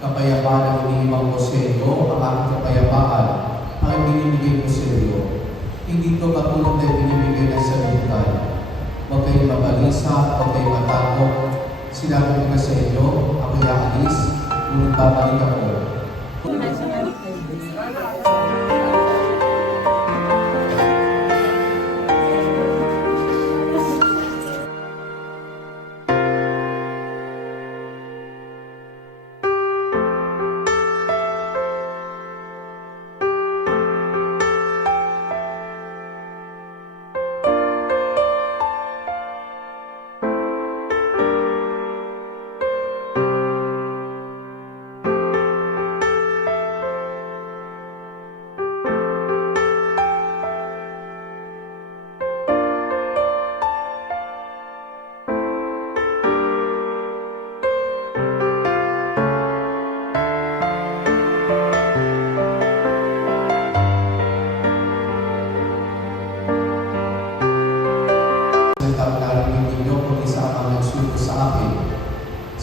Kapayapaan ang iniiwan ko sa iyo, ang aking kapayapaan ang binibigay ko sa iyo. Hindi ito katulad na binibigay na sa lugar. Huwag kayong mabalisa, huwag kayong matakot. Sinabi ko na sa inyo, ako'y aalis, ngunit babalik ako.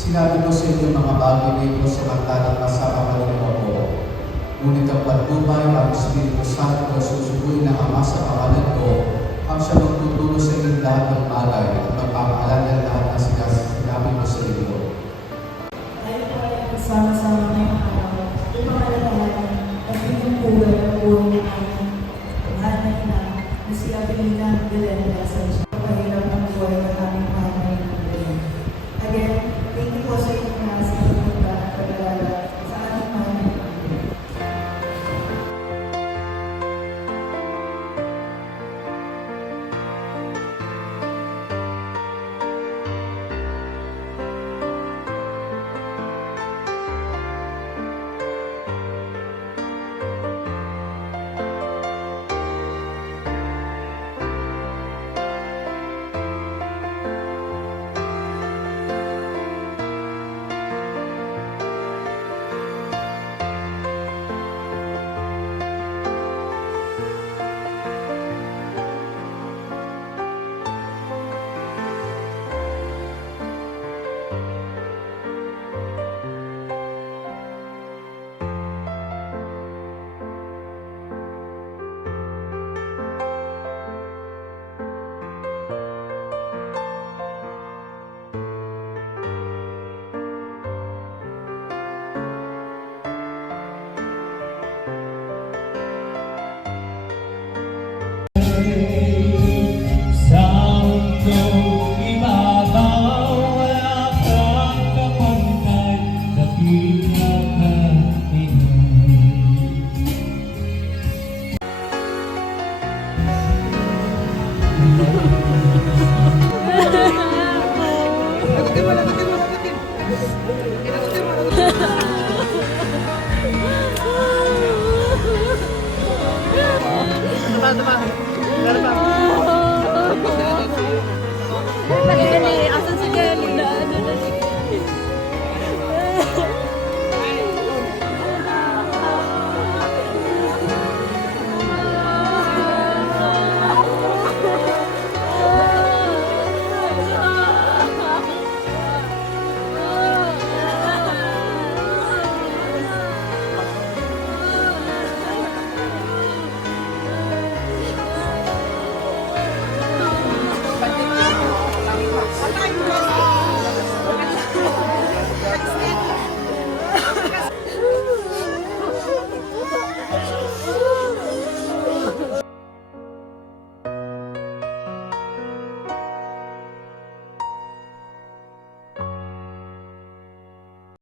Sinabi ko sa inyo mga bagay na ito samantalang kasama Panginoon ko. Ngunit ang patnubay ang Espiritu Santo susubuin ng Ama sa pangalan ko, ang siya magtuturo sa inyo lahat ng bagay at magpapaalala lahat na sinabi ko sa inyo. Tayo po ay nagsama-sama ngayong araw upang alalahanan at pinagpugan ang buhay natin. Ang hanay na si Abilina Belenda sa